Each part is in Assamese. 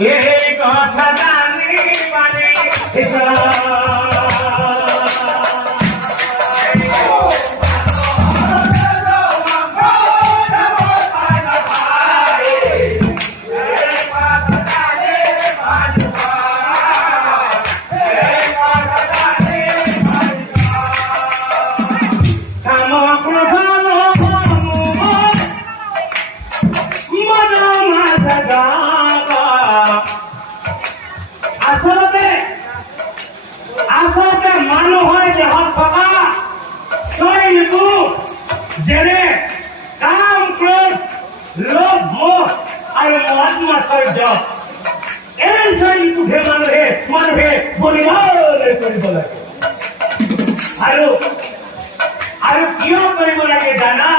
এই কথা জানি মানে আসলে মানুষেৰ দেহত থকা ছয়টো যেনে কাম ক্ৰোধ লোভ মোহ আৰু মদ মাৎসৰ্য এই ছয়টোহে মানুহে বলিদান কৰিব লাগে আৰু কিয় কৰিব লাগে জানা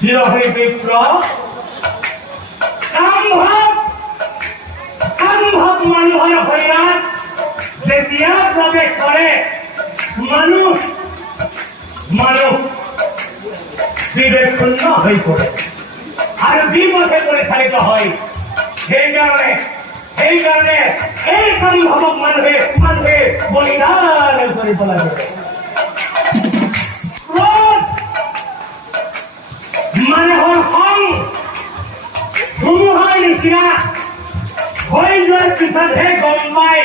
বিৰহী বিপ্ৰ কাম ভাৱ মানুহৰ শৰীৰত যেতিয়া প্ৰৱেশ কৰে মানুহ বিবেক শূন্য হৈ পৰে আৰু বিপথে পৰিচালিত হয় সেইকাৰণে এই কাম ভাৱক মানুহে বলিদান কৰিব লাগে মানুহৰ খং ধুমুহাৰ নিচিনা হৈ যোৱাৰ পিছতহে গম পায়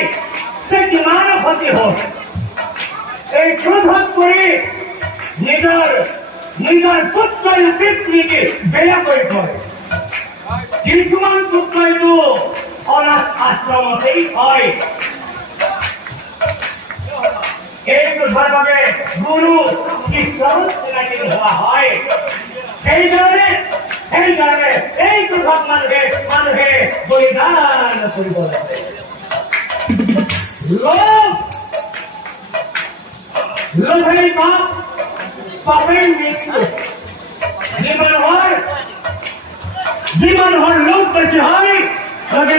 যে কিমান ক্ষতি হ'ল এই ক্ৰোধত পৰি নিজৰ পুত্ৰ পিতৃকে বেয়া কৰি থয় কিছুমান পুত্ৰইতো অনাথ আশ্ৰমতেই হয় এই ক্ৰোধৰ বাবে গুৰু শিষ্যৰ চিনাকি হোৱা হয় সেইকাৰণে এই ক্ৰোধক মানুহে বলিদান কৰিব লাগে লোভেই পাপেই মৃত্যু যি মানুহৰ লোভ বেছি হয় লগে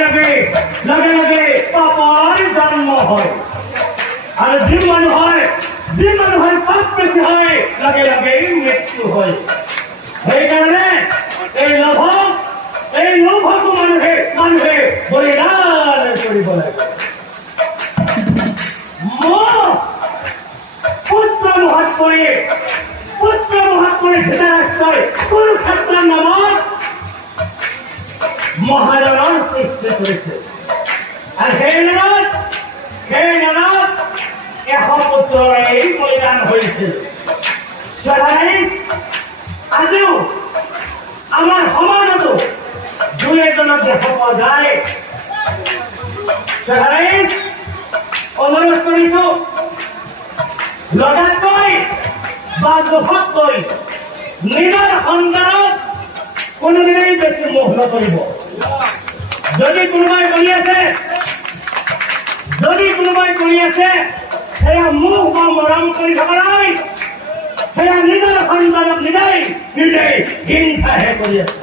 লগে পাপৰ জন্ম হয় আৰু যি মানুহৰ পাপ বেছি হয় লগে লগে মৃত্যু হয় সেইকাৰণে এই লোভকো মানুহে বলিদান কৰিব লাগে পুত্ৰ মোহত পৰি ধৃতৰাষ্ট্ৰই কুৰুক্ষেত্ৰৰ নামত মহাৰণৰ সৃষ্টি কৰিছে আৰু সেই নামত 100 পুত্ৰৰে বলিদান হৈছিল আজিও আমাৰ সমাজতো দুই এজনক দেখা পোৱা যায় অনুৰোধ কৰিছো লগাতকৈ বা জোখতকৈ নিজৰ সন্তানক কোনোদিনেই বেছি মোহ নকৰিব যদি কোনোবাই কৰি আছে সেয়া মোহ বা মৰম কৰি থকা নাই সেয়া নিজৰ সন্তানক নিজেই হিংসাহে কৰি আছে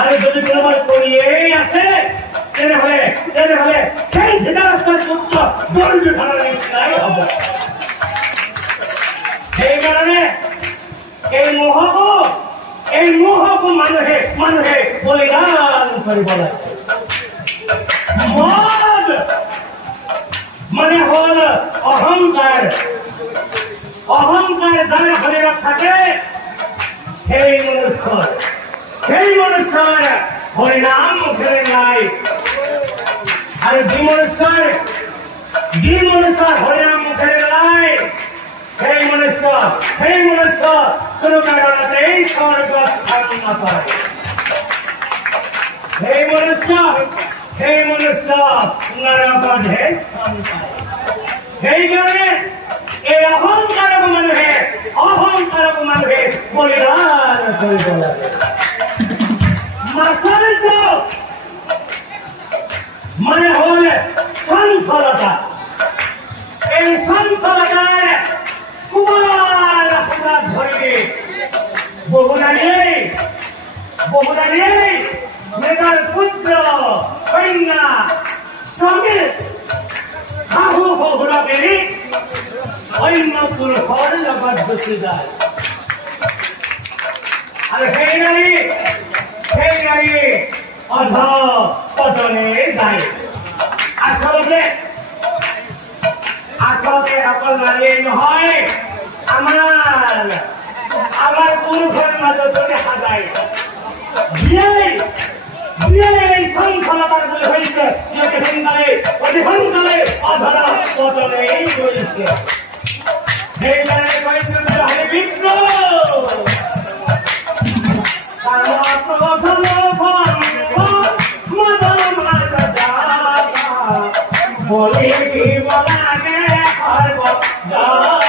আৰু যদি কোনোবাই কৰিয়েই আছে তেনেহলে সেই ধৃতৰাষ্ট্ৰৰ পুত্ৰ দুৰ্যোধনৰ নিচিনাই হ'ব সেইকাৰণে এই মোহকো মানুহে বলিদান কৰিব লাগে মদ মানে হ'ল অহংকাৰ যাৰ শৰীৰত থাকে সেই মনুষ্যৰ হৰিনাম মুখেৰে নাই আৰু যি মনুষ্যৰ হৰিনাম মুখেৰে নাই সেই মনুষ্য কোনো কাৰণতেই স্বৰ্গত স্থান নাপায় সেই মনুষ্য নৰকতহে স্থান পায় সেইকাৰণে এই অহংকাৰক মানুহে বলিদান কৰিব লাগে মাছাৰিত মানে হ'ল চঞ্চলতা এই চঞ্চলতাৰ কুমাৰ আপোনাক ধৰি বহু নাৰীয়েই নিজৰ পুত্ৰ কন্যা স্বামী শাহু শহুৰক এৰি অন্য পুৰুষৰ লগত গুচি যায় আৰু সেই নাৰী অধ পতনে যায়। আচলতে অকল নাৰীয়ে নহয়, আমাৰ পুৰুষৰ মাজতো দেখা যায়। যিয়ে এই শৃংখলতাৰ বুলি ভাবিছে, সিহঁতে অতি সোনকালে অধৰা পতনে গৈছে। সেইকাৰণে কৈছিল যে হৰি বিদ্ৰোহ বলি দিব লাগে সৰ্বদা।